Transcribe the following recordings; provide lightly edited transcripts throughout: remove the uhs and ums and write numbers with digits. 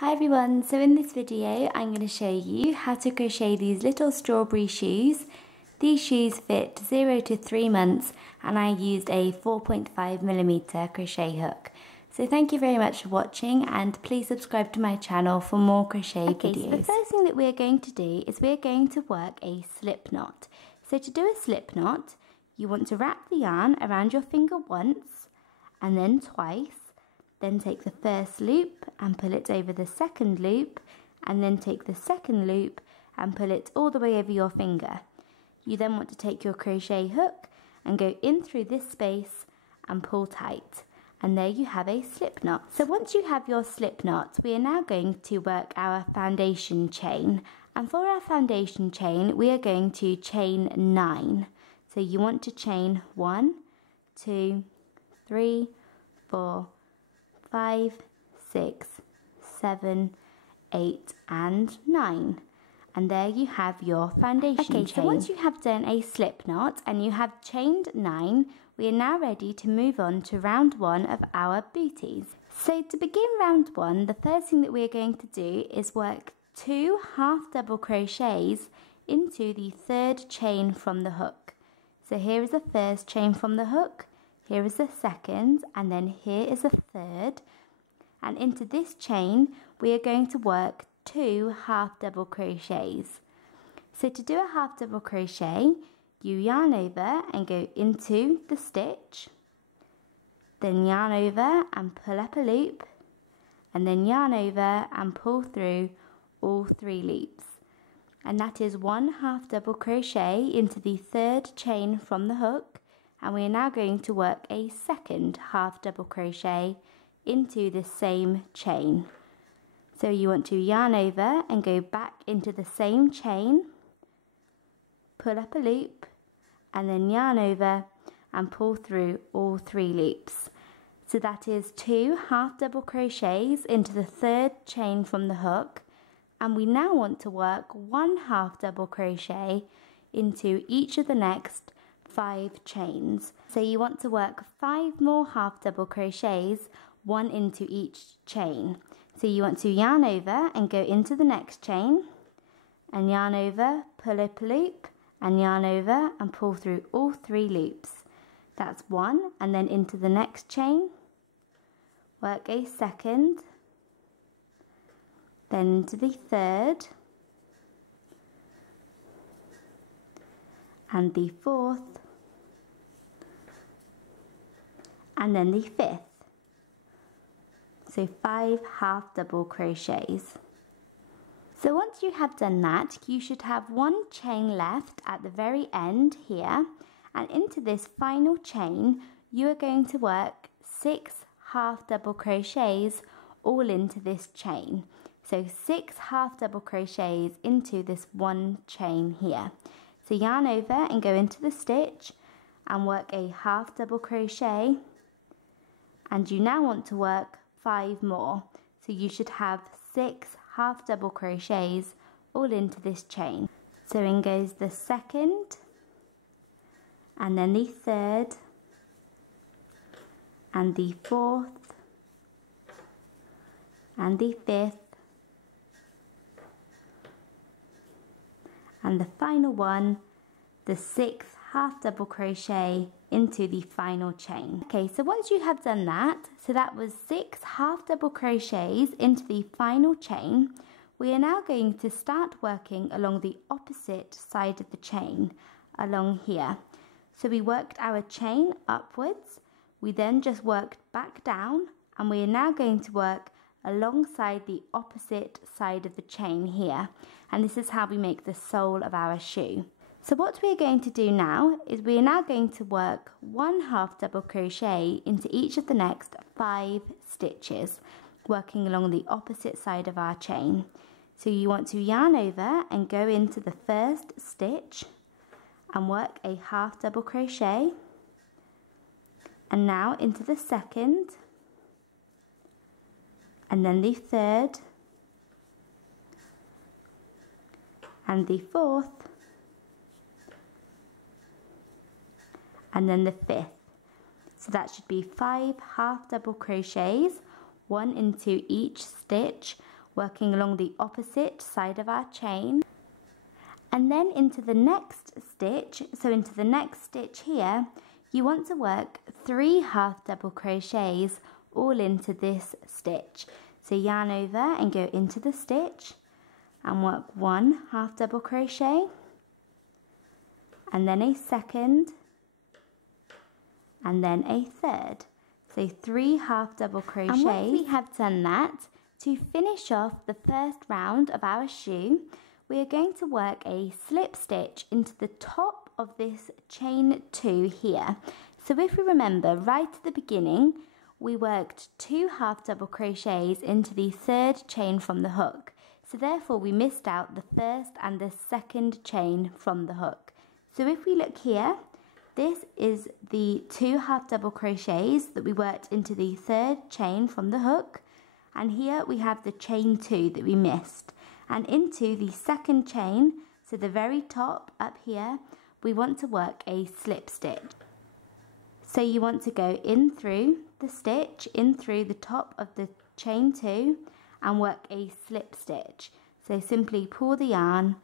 Hi everyone, so in this video I'm going to show you how to crochet these little strawberry shoes. These shoes fit 0 to 3 months and I used a 4.5mm crochet hook. So thank you very much for watching and please subscribe to my channel for more crochet videos. So the first thing that we're going to do is we're going to work a slip knot. So to do a slip knot, you want to wrap the yarn around your finger once and then twice. Then take the first loop and pull it over the second loop, and then take the second loop and pull it all the way over your finger. You then want to take your crochet hook and go in through this space and pull tight. And there you have a slip knot. So once you have your slip knot, we are now going to work our foundation chain. And for our foundation chain, we are going to chain 9. So you want to chain 1, 2, 3, 4, 5, 6, 7, 8 and 9. And there you have your foundation chain. So once you have done a slip knot and you have chained 9, we are now ready to move on to round 1 of our booties. So to begin round 1, the first thing that we are going to do is work 2 half double crochets into the third chain from the hook. So here is the first chain from the hook. Here is the second, and then here is the third. And into this chain, we are going to work 2 half double crochets. So to do a half double crochet, you yarn over and go into the stitch, then yarn over and pull up a loop, and then yarn over and pull through all 3 loops. And that is 1 half double crochet into the third chain from the hook. And we are now going to work a second half double crochet into the same chain. So you want to yarn over and go back into the same chain, pull up a loop, and then yarn over and pull through all 3 loops. So that is 2 half double crochets into the third chain from the hook, and we now want to work 1 half double crochet into each of the next 5 chains. So you want to work 5 more half double crochets, 1 into each chain. So you want to yarn over and go into the next chain, and yarn over, pull up a loop, and yarn over and pull through all 3 loops. That's 1, and then into the next chain, work a second, then into the third, and the fourth, and then the 5th. So 5 half double crochets. So once you have done that, you should have 1 chain left at the very end here, and into this final chain you are going to work 6 half double crochets all into this chain. So 6 half double crochets into this 1 chain here. So yarn over and go into the stitch and work a half double crochet, and you now want to work 5 more. So you should have 6 half double crochets all into this chain. So in goes the second, and then the third, and the fourth, and the 5th, and the final one, the 6th half double crochet into the final chain. Okay, so once you have done that, so that was 6 half double crochets into the final chain, we are now going to start working along the opposite side of the chain, along here. So we worked our chain upwards, we then just worked back down, and we are now going to work alongside the opposite side of the chain here. And this is how we make the sole of our shoe. So what we are going to do now is we are now going to work 1 half double crochet into each of the next 5 stitches, working along the opposite side of our chain. So you want to yarn over and go into the first stitch and work a half double crochet, and now into the second, and then the third, and the fourth, and then the 5th. So that should be 5 half double crochets, 1 into each stitch, working along the opposite side of our chain, and then into the next stitch. So into the next stitch here, you want to work 3 half double crochets all into this stitch. So yarn over and go into the stitch and work 1 half double crochet, and then a second, and then a third. So 3 half double crochets. And once we have done that, to finish off the first round of our shoe, we are going to work a slip stitch into the top of this chain 2 here. So if we remember, right at the beginning, we worked 2 half double crochets into the third chain from the hook. So therefore we missed out the first and the second chain from the hook. So if we look here, this is the 2 half double crochets that we worked into the third chain from the hook. And here we have the chain 2 that we missed. And into the second chain, so the very top up here, we want to work a slip stitch. So you want to go in through the stitch, in through the top of the chain 2, and work a slip stitch. So simply pull the yarn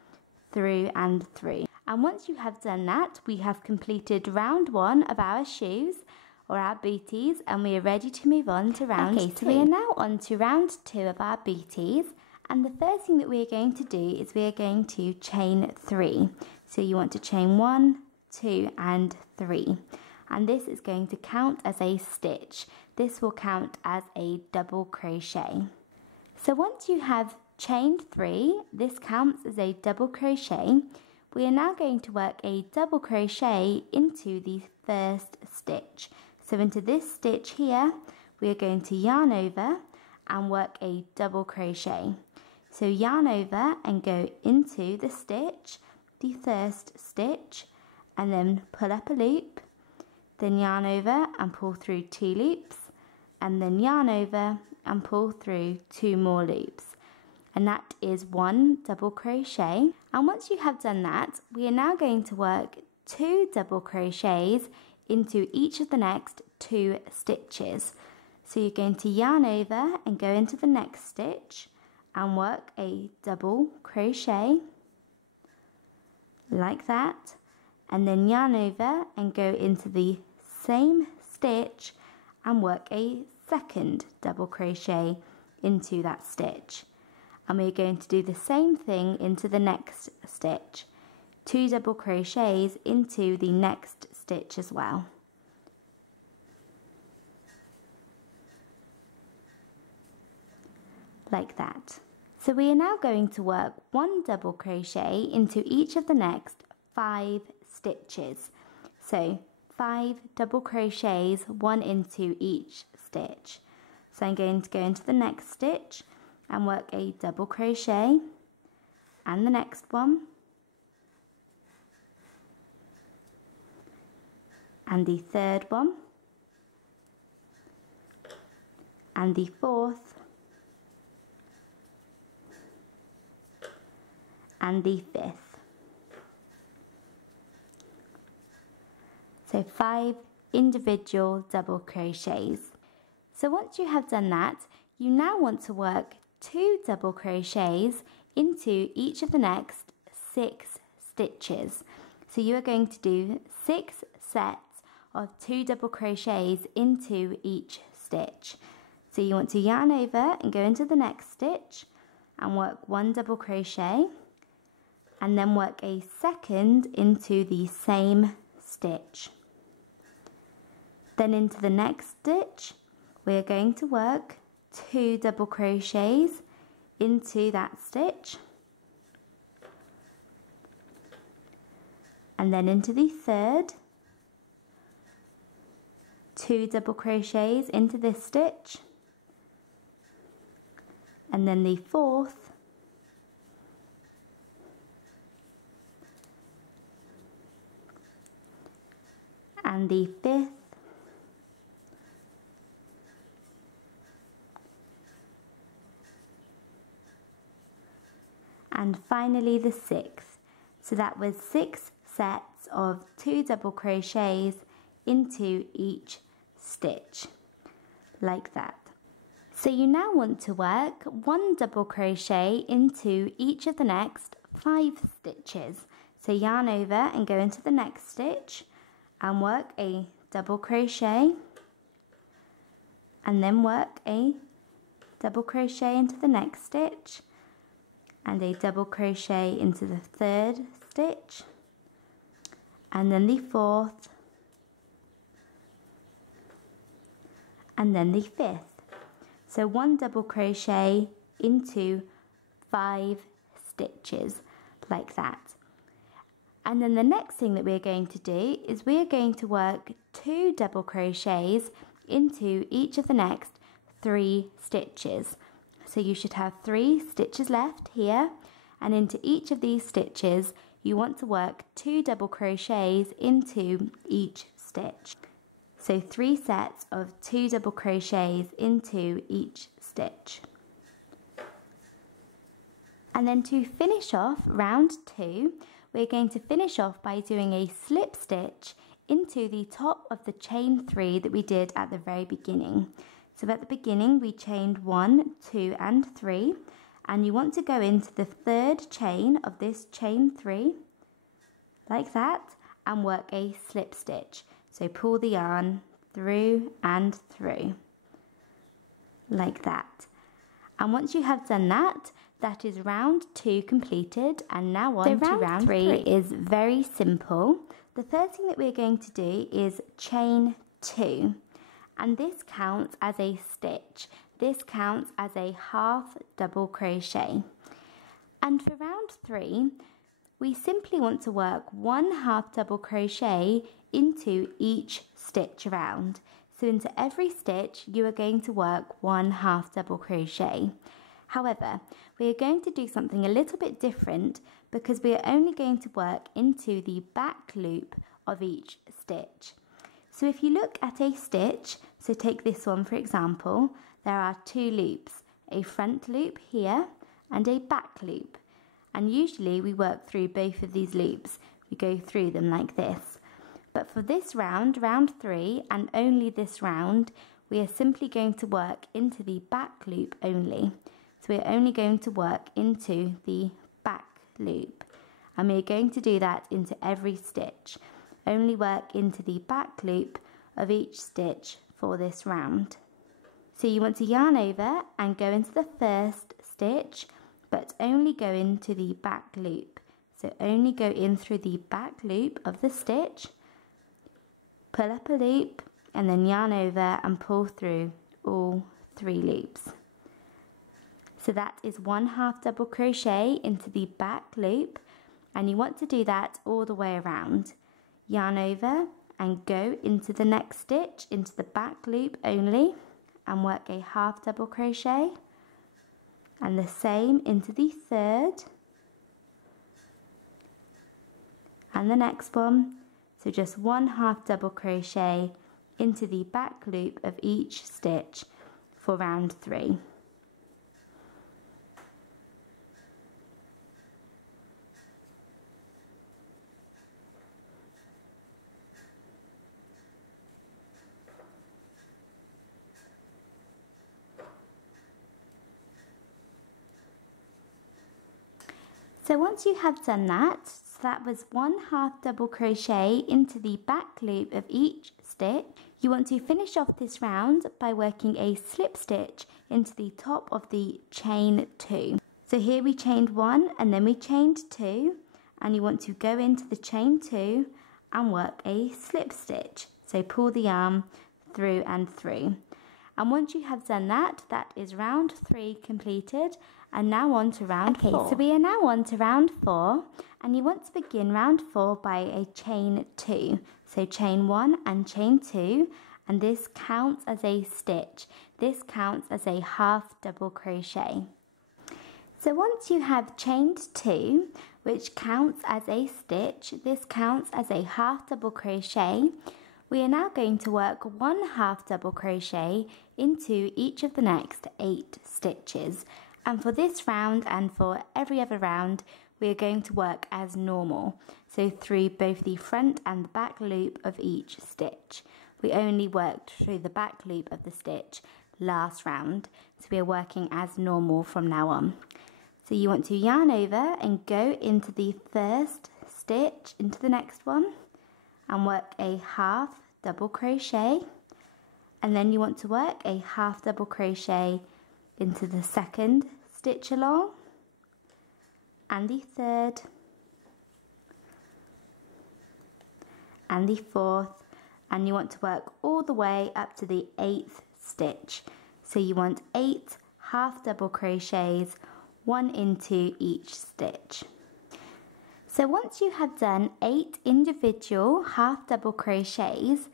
through and through. And once you have done that, we have completed round 1 of our shoes, or our booties, and we are ready to move on to round 2. So we are now on to round 2 of our booties. And the first thing that we are going to do is we are going to chain 3. So you want to chain 1, 2 and 3. And this is going to count as a stitch. This will count as a double crochet. So once you have chained 3, this counts as a double crochet. We are now going to work a double crochet into the first stitch. So into this stitch here, we are going to yarn over and work a double crochet. So yarn over and go into the stitch, the first stitch, and then pull up a loop, then yarn over and pull through 2 loops, and then yarn over and pull through 2 more loops. And that is 1 double crochet. And once you have done that, we are now going to work 2 double crochets into each of the next 2 stitches. So you're going to yarn over and go into the next stitch and work a double crochet like that, and then yarn over and go into the same stitch and work a second double crochet into that stitch. And we're going to do the same thing into the next stitch, 2 double crochets into the next stitch as well. Like that. So we are now going to work 1 double crochet into each of the next 5 stitches. So 5 double crochets, 1 into each stitch. So I'm going to go into the next stitch and work a double crochet, and the next one, and the third one, and the fourth, and the fifth. So 5 individual double crochets. So once you have done that, you now want to work 2 double crochets into each of the next 6 stitches. So you are going to do 6 sets of 2 double crochets into each stitch. So you want to yarn over and go into the next stitch and work 1 double crochet, and then work a second into the same stitch. Then into the next stitch, we are going to work 2 double crochets into that stitch, and then into the third, 2 double crochets into this stitch, and then the fourth, and the fifth, and finally the 6th. So that was 6 sets of 2 double crochets into each stitch, like that. So you now want to work 1 double crochet into each of the next 5 stitches. So yarn over and go into the next stitch and work a double crochet, and then work a double crochet into the next stitch and a double crochet into the 3rd stitch, and then the 4th, and then the 5th. So 1 double crochet into 5 stitches like that. And then the next thing that we're going to do is we're going to work 2 double crochets into each of the next 3 stitches. So you should have 3 stitches left here, and into each of these stitches you want to work 2 double crochets into each stitch. So 3 sets of 2 double crochets into each stitch. And then to finish off round 2, we're going to finish off by doing a slip stitch into the top of the chain 3 that we did at the very beginning. So at the beginning we chained 1, 2 and 3, and you want to go into the 3rd chain of this chain 3 like that and work a slip stitch. So pull the yarn through and through like that. And once you have done that, that is round 2 completed, and now on to round 3 is very simple. The first thing that we're going to do is chain 2, and this counts as a stitch. This counts as a half double crochet. And for round 3, we simply want to work 1 half double crochet into each stitch around. So into every stitch you are going to work 1 half double crochet. However, we are going to do something a little bit different because we are only going to work into the back loop of each stitch. So if you look at a stitch, so take this one for example, there are 2 loops, a front loop here and a back loop. And usually we work through both of these loops. We go through them like this. But for this round, round 3, and only this round, we are simply going to work into the back loop only. So we're only going to work into the back loop. And we're going to do that into every stitch. Only work into the back loop of each stitch for this round. So you want to yarn over and go into the first stitch, but only go into the back loop. So only go in through the back loop of the stitch, pull up a loop, and then yarn over and pull through all 3 loops. So that is 1 half double crochet into the back loop, and you want to do that all the way around. Yarn over and go into the next stitch into the back loop only and work a half double crochet, and the same into the 3rd and the next one. So just 1 half double crochet into the back loop of each stitch for round 3. So once you have done that, so that was 1 half double crochet into the back loop of each stitch, you want to finish off this round by working a slip stitch into the top of the chain 2. So here we chained 1 and then we chained 2, and you want to go into the chain 2 and work a slip stitch. So pull the yarn through and through. And once you have done that, that is round 3 completed, and now on to round 4. So we are now on to round 4, and you want to begin round 4 by a chain 2. So chain 1 and chain 2, and this counts as a stitch. This counts as a half double crochet. So once you have chained 2, which counts as a stitch, this counts as a half double crochet, we are now going to work 1 half double crochet into each of the next 8 stitches. And for this round and for every other round, we are going to work as normal. So through both the front and the back loop of each stitch. We only worked through the back loop of the stitch last round. So we are working as normal from now on. So you want to yarn over and go into the first stitch into the next one and work a half double crochet, and then you want to work a half double crochet into the second stitch along and the third and the fourth, and you want to work all the way up to the 8th stitch. So you want 8 half double crochets, 1 into each stitch. So once you have done 8 individual half double crochets,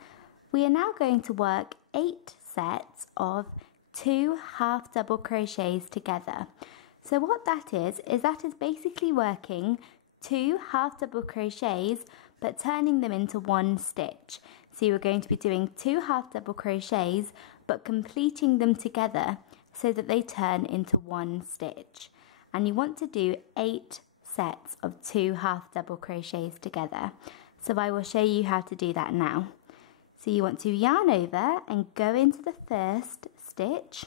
we are now going to work 8 sets of 2 half double crochets together. So what that is basically working 2 half double crochets but turning them into 1 stitch. So you're going to be doing 2 half double crochets but completing them together so that they turn into 1 stitch. And you want to do 8 sets of 2 half double crochets together. So I will show you how to do that now. So you want to yarn over and go into the first stitch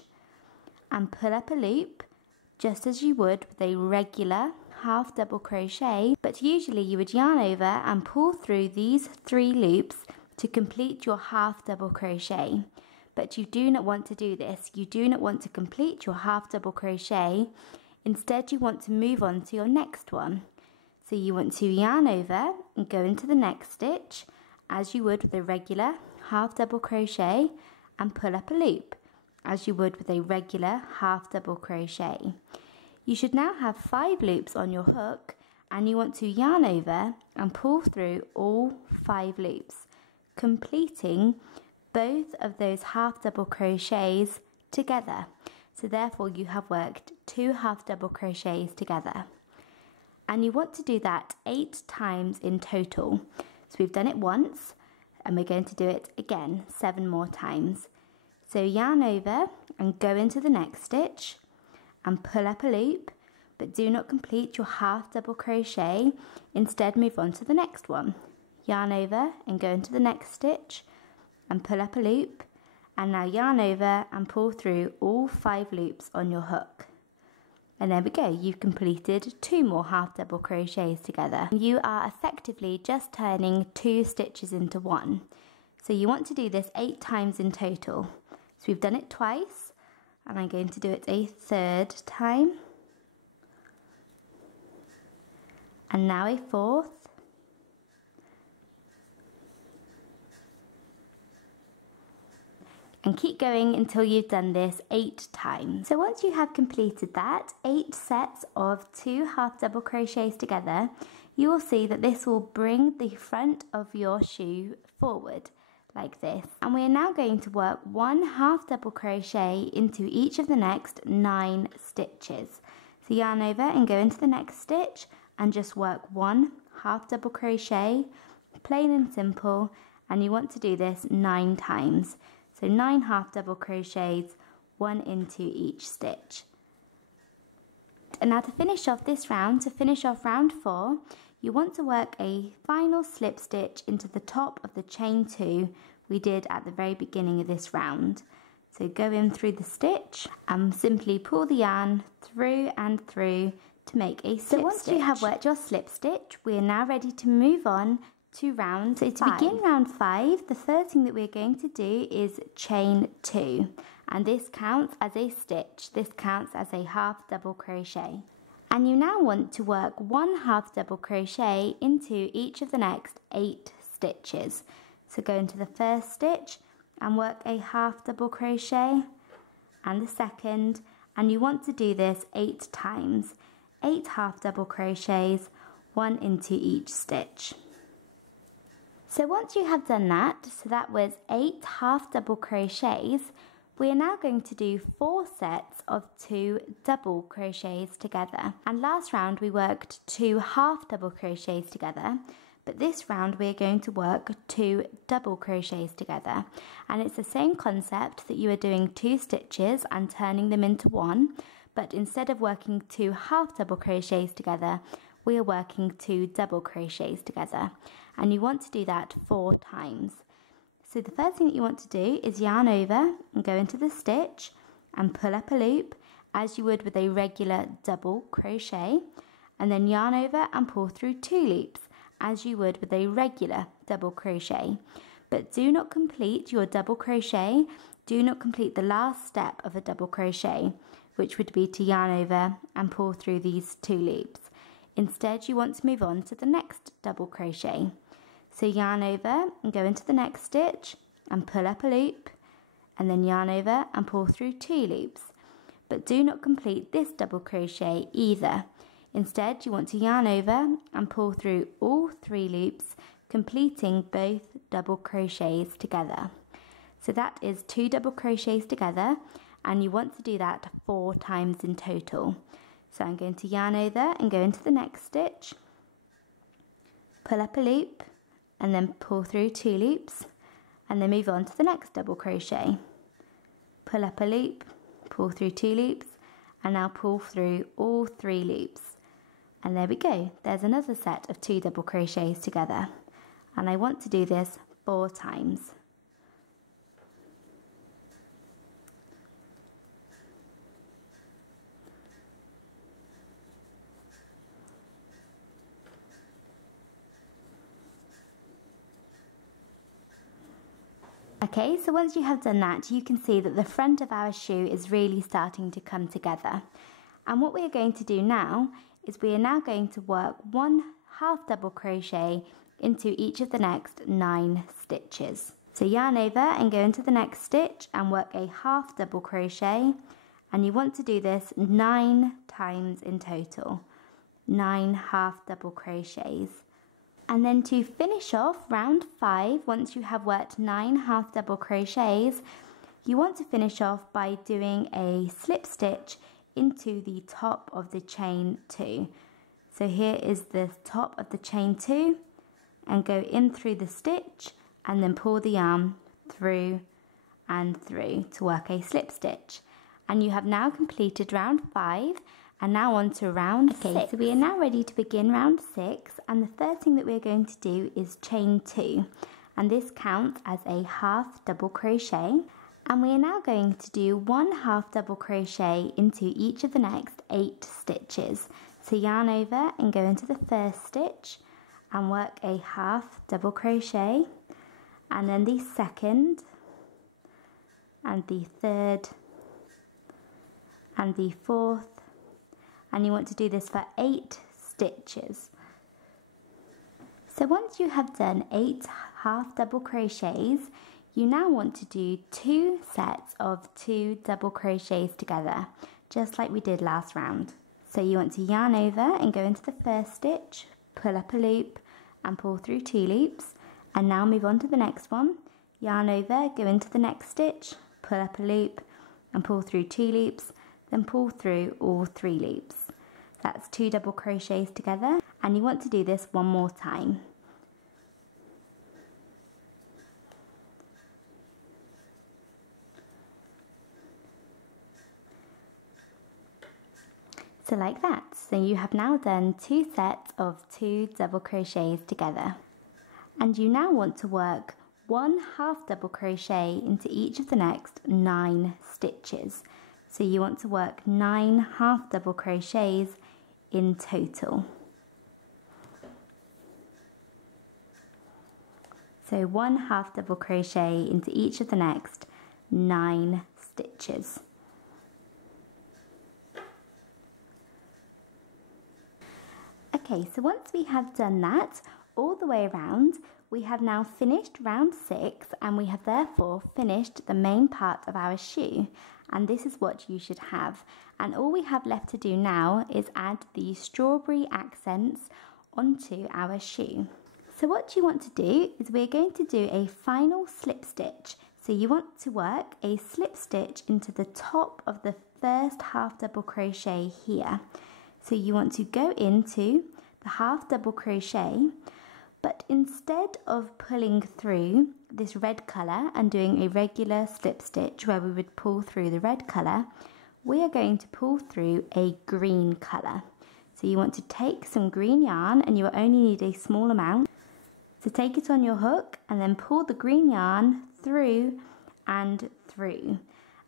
and pull up a loop just as you would with a regular half double crochet, but usually you would yarn over and pull through these 3 loops to complete your half double crochet. But you do not want to do this. You do not want to complete your half double crochet. Instead, you want to move on to your next one. So you want to yarn over and go into the next stitch as you would with a regular half double crochet and pull up a loop as you would with a regular half double crochet. You should now have 5 loops on your hook, and you want to yarn over and pull through all 5 loops, completing both of those half double crochets together. So therefore you have worked 2 half double crochets together. And you want to do that 8 times in total. So we've done it once and we're going to do it again 7 more times. So yarn over and go into the next stitch and pull up a loop, but do not complete your half double crochet. Instead, move on to the next one. Yarn over and go into the next stitch and pull up a loop, and now yarn over and pull through all 5 loops on your hook. And there we go, you've completed 2 more half double crochets together. You are effectively just turning 2 stitches into 1. So you want to do this 8 times in total. So we've done it twice, and I'm going to do it a 3rd time, and now a 4th, and keep going until you've done this 8 times. So once you have completed that 8 sets of 2 half double crochets together, you will see that this will bring the front of your shoe forward like this. And we are now going to work 1 half double crochet into each of the next 9 stitches. So yarn over and go into the next stitch and just work 1 half double crochet, plain and simple, and you want to do this 9 times. So 9 half double crochets, 1 into each stitch. And now to finish off this round, to finish off round 4, you want to work a final slip stitch into the top of the chain 2 we did at the very beginning of this round. So go in through the stitch and simply pull the yarn through and through to make a slip stitch. So once you have worked your slip stitch, we are now ready to move on to round 5. So to begin round 5, the first thing that we're going to do is chain 2, and this counts as a stitch. This counts as a half double crochet. And you now want to work 1 half double crochet into each of the next 8 stitches. So go into the first stitch and work a half double crochet, and the second, and you want to do this 8 times. 8 half double crochets, 1 into each stitch. So once you have done that, so that was 8 half double crochets, we are now going to do 4 sets of 2 double crochets together. And last round we worked 2 half double crochets together, but this round we are going to work 2 double crochets together. And it's the same concept that you are doing 2 stitches and turning them into 1, but instead of working 2 half double crochets together, we are working 2 double crochets together. And you want to do that 4 times. So the first thing that you want to do is yarn over and go into the stitch and pull up a loop as you would with a regular double crochet, and then yarn over and pull through 2 loops as you would with a regular double crochet. But do not complete your double crochet, do not complete the last step of a double crochet, which would be to yarn over and pull through these 2 loops. Instead, you want to move on to the next double crochet. So yarn over and go into the next stitch and pull up a loop, and then yarn over and pull through 2 loops. But do not complete this double crochet either. Instead, you want to yarn over and pull through all 3 loops, completing both double crochets together. So that is 2 double crochets together, and you want to do that 4 times in total. So I'm going to yarn over and go into the next stitch, pull up a loop, and then pull through 2 loops, and then move on to the next double crochet. Pull up a loop, pull through 2 loops, and now pull through all 3 loops. And there we go, there's another set of 2 double crochets together. And I want to do this 4 times. Okay, so once you have done that, you can see that the front of our shoe is really starting to come together. And what we are going to do now is we are now going to work 1 half double crochet into each of the next 9 stitches. So yarn over and go into the next stitch and work a half double crochet, and you want to do this 9 times in total. 9 half double crochets. And then to finish off round 5, once you have worked 9 half double crochets, you want to finish off by doing a slip stitch into the top of the chain 2. So here is the top of the chain 2, and go in through the stitch and then pull the yarn through and through to work a slip stitch. And you have now completed round 5. And now on to round 6. So we are now ready to begin round 6, and the first thing that we're going to do is chain 2, and this counts as a half double crochet. And we are now going to do 1 half double crochet into each of the next 8 stitches. So yarn over and go into the first stitch and work a half double crochet, and then the second and the third and the fourth. And you want to do this for 8 stitches. So once you have done 8 half double crochets, you now want to do 2 sets of 2 double crochets together, just like we did last round. So you want to yarn over and go into the first stitch, pull up a loop and pull through 2 loops, and now move on to the next one. Yarn over, go into the next stitch, pull up a loop and pull through 2 loops, then pull through all 3 loops. That's 2 double crochets together, and you want to do this 1 more time. So like that. So you have now done 2 sets of 2 double crochets together. And you now want to work 1 half double crochet into each of the next 9 stitches. So you want to work 9 half double crochets in total. So 1 half double crochet into each of the next 9 stitches. Okay, so once we have done that all the way around, we have now finished round 6, and we have therefore finished the main part of our shoe, and this is what you should have. And all we have left to do now is add the strawberry accents onto our shoe. So what you want to do is we're going to do a final slip stitch. So you want to work a slip stitch into the top of the first half double crochet here. So you want to go into the half double crochet, but instead of pulling through this red colour and doing a regular slip stitch where we would pull through the red colour, we are going to pull through a green colour. So you want to take some green yarn, and you will only need a small amount, So take it on your hook and then pull the green yarn through and through.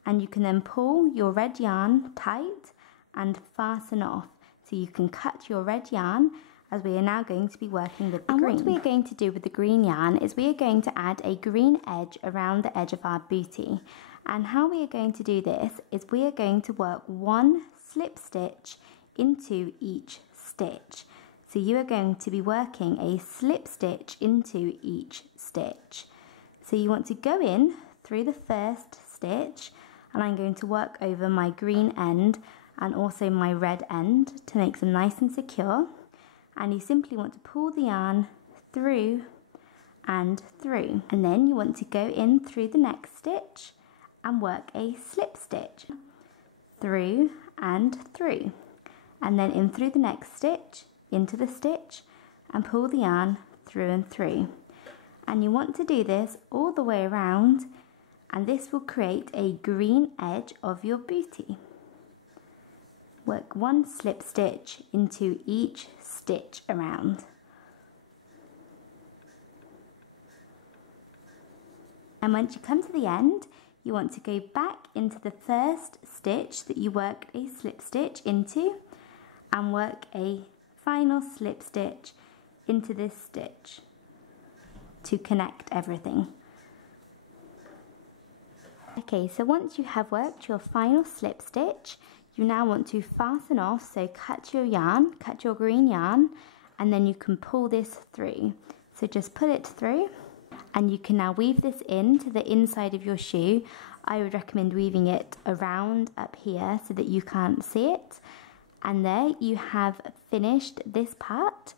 And you can then pull your red yarn tight and fasten off. So you can cut your red yarn, as we are now going to be working with the green. And what we are going to do with the green yarn is we are going to add a green edge around the edge of our bootie. And how we are going to do this is we are going to work one slip stitch into each stitch. So you are going to be working a slip stitch into each stitch. So you want to go in through the first stitch, and I'm going to work over my green end and also my red end to make them nice and secure. And you simply want to pull the yarn through and through. And then you want to go in through the next stitch and work a slip stitch through and through. And then in through the next stitch, into the stitch, and pull the yarn through and through. And you want to do this all the way around, and this will create a green edge of your bootie. Work one slip stitch into each stitch around. And once you come to the end, you want to go back into the first stitch that you worked a slip stitch into and work a final slip stitch into this stitch to connect everything. Okay, so once you have worked your final slip stitch, you now want to fasten off, so cut your yarn, cut your green yarn, and then you can pull this through. So just pull it through, and you can now weave this into the inside of your shoe. I would recommend weaving it around up here so that you can't see it. And there you have finished this part,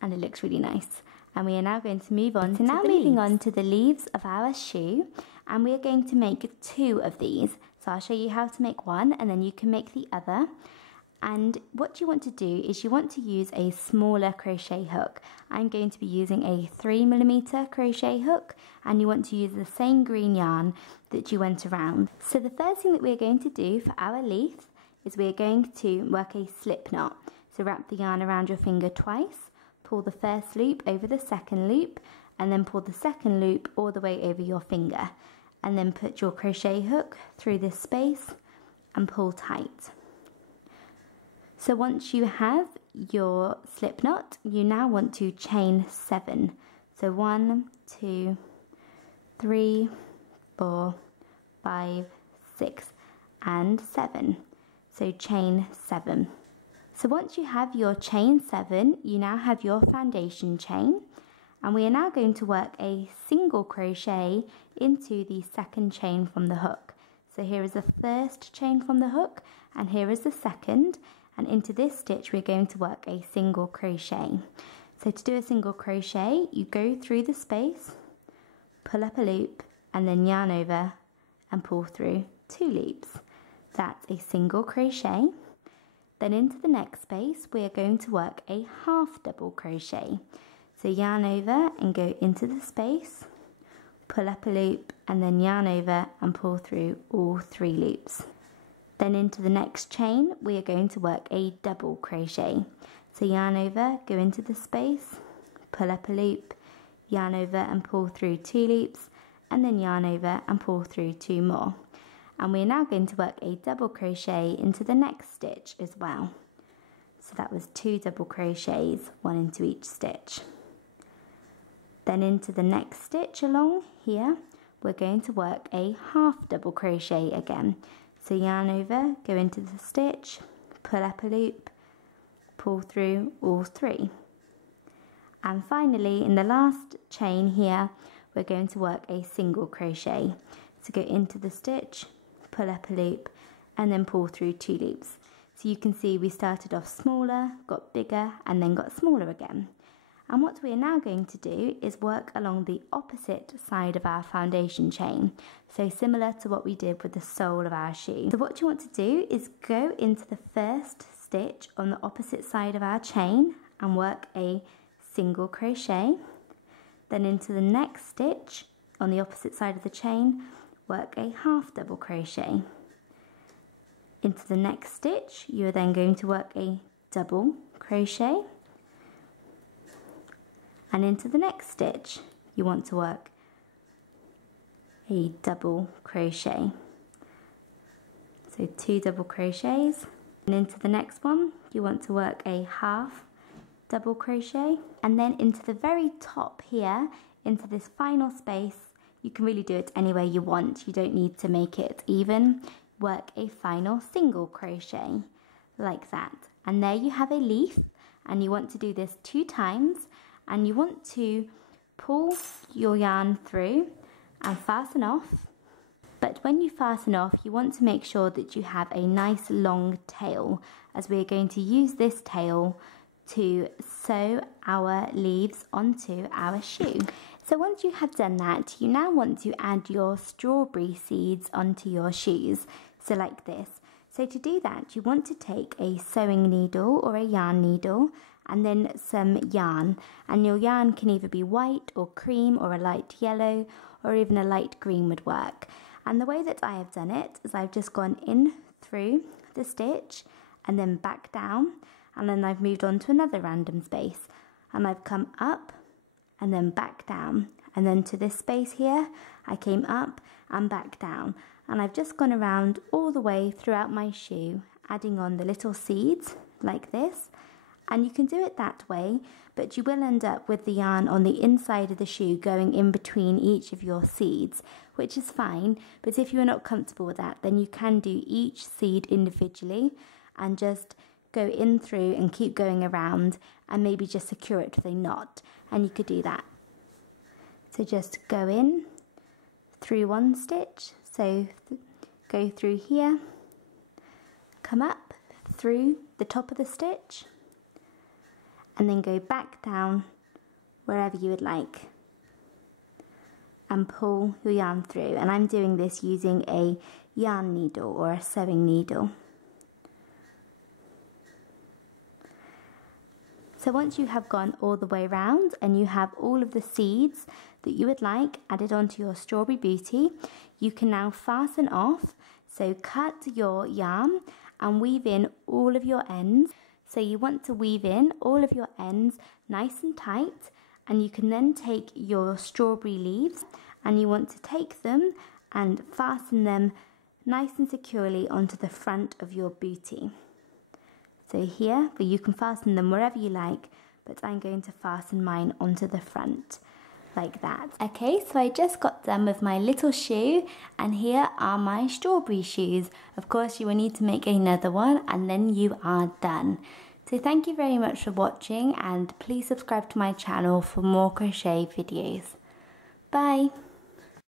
and it looks really nice. And we are now going to move on to moving on to the leaves of our shoe, and we are going to make 2 of these. So I'll show you how to make one, and then you can make the other. And what you want to do is you want to use a smaller crochet hook. I'm going to be using a 3mm crochet hook, and you want to use the same green yarn that you went around. So the first thing that we're going to do for our leaf is we're going to work a slip knot. So wrap the yarn around your finger twice, pull the first loop over the second loop, and then pull the second loop all the way over your finger. And then put your crochet hook through this space and pull tight. So once you have your slip knot, you now want to chain 7. So 1, 2, 3, 4, 5, 6, and 7. So chain 7. So once you have your chain 7, you now have your foundation chain, and we are now going to work a single crochet into the second chain from the hook. So here is the first chain from the hook, and here is the second, and into this stitch we're going to work a single crochet. So to do a single crochet, you go through the space, pull up a loop, and then yarn over and pull through 2 loops. That's a single crochet. Then into the next space we are going to work a half double crochet. So yarn over and go into the space, pull up a loop, and then yarn over and pull through all 3 loops. Then into the next chain we are going to work a double crochet. So yarn over, go into the space, pull up a loop, yarn over and pull through 2 loops, and then yarn over and pull through 2 more. And we're now going to work a double crochet into the next stitch as well. So that was 2 double crochets, 1 into each stitch. Then into the next stitch along here, we're going to work a half double crochet again. So yarn over, go into the stitch, pull up a loop, pull through all 3. And finally, in the last chain here, we're going to work a single crochet. So go into the stitch, pull up a loop, and then pull through 2 loops. So you can see we started off smaller, got bigger, and then got smaller again. And what we are now going to do is work along the opposite side of our foundation chain. So similar to what we did with the sole of our shoe. So what you want to do is go into the first stitch on the opposite side of our chain and work a single crochet. Then into the next stitch on the opposite side of the chain, work a half double crochet. Into the next stitch, you are then going to work a double crochet. and into the next stitch you want to work a double crochet. So 2 double crochets, and into the next one you want to work a half double crochet, and then into the very top here, into this final space, you can really do it any way you want, you don't need to make it even, work a final single crochet like that, and there you have a leaf. And you want to do this 2 times, and you want to pull your yarn through and fasten off. But when you fasten off, you want to make sure that you have a nice long tail, as we're going to use this tail to sew our leaves onto our shoe. So once you have done that, you now want to add your strawberry seeds onto your shoes, so like this. So to do that, you want to take a sewing needle or a yarn needle and then some yarn. And your yarn can either be white or cream or a light yellow or even a light green would work. And the way that I have done it is I've just gone in through the stitch and then back down, and then I've moved on to another random space. And I've come up and then back down. And then to this space here, I came up and back down. And I've just gone around all the way throughout my shoe, adding on the little seeds like this. And you can do it that way, but you will end up with the yarn on the inside of the shoe going in between each of your seeds, which is fine. But if you're not comfortable with that, then you can do each seed individually and just go in through and keep going around and maybe just secure it with a knot. And you could do that. So just go in through one stitch. So go through here, come up through the top of the stitch, and then go back down wherever you would like and pull your yarn through. And I'm doing this using a yarn needle or a sewing needle. So once you have gone all the way around and you have all of the seeds that you would like added onto your strawberry bootie, you can now fasten off. So cut your yarn and weave in all of your ends. So you want to weave in all of your ends nice and tight, and you can then take your strawberry leaves and you want to take them and fasten them nice and securely onto the front of your bootie. So here, but you can fasten them wherever you like, but I'm going to fasten mine onto the front like that. Okay, so I just got done with my little shoe, and here are my strawberry shoes. Of course, you will need to make another one and then you are done. So thank you very much for watching, and please subscribe to my channel for more crochet videos. Bye!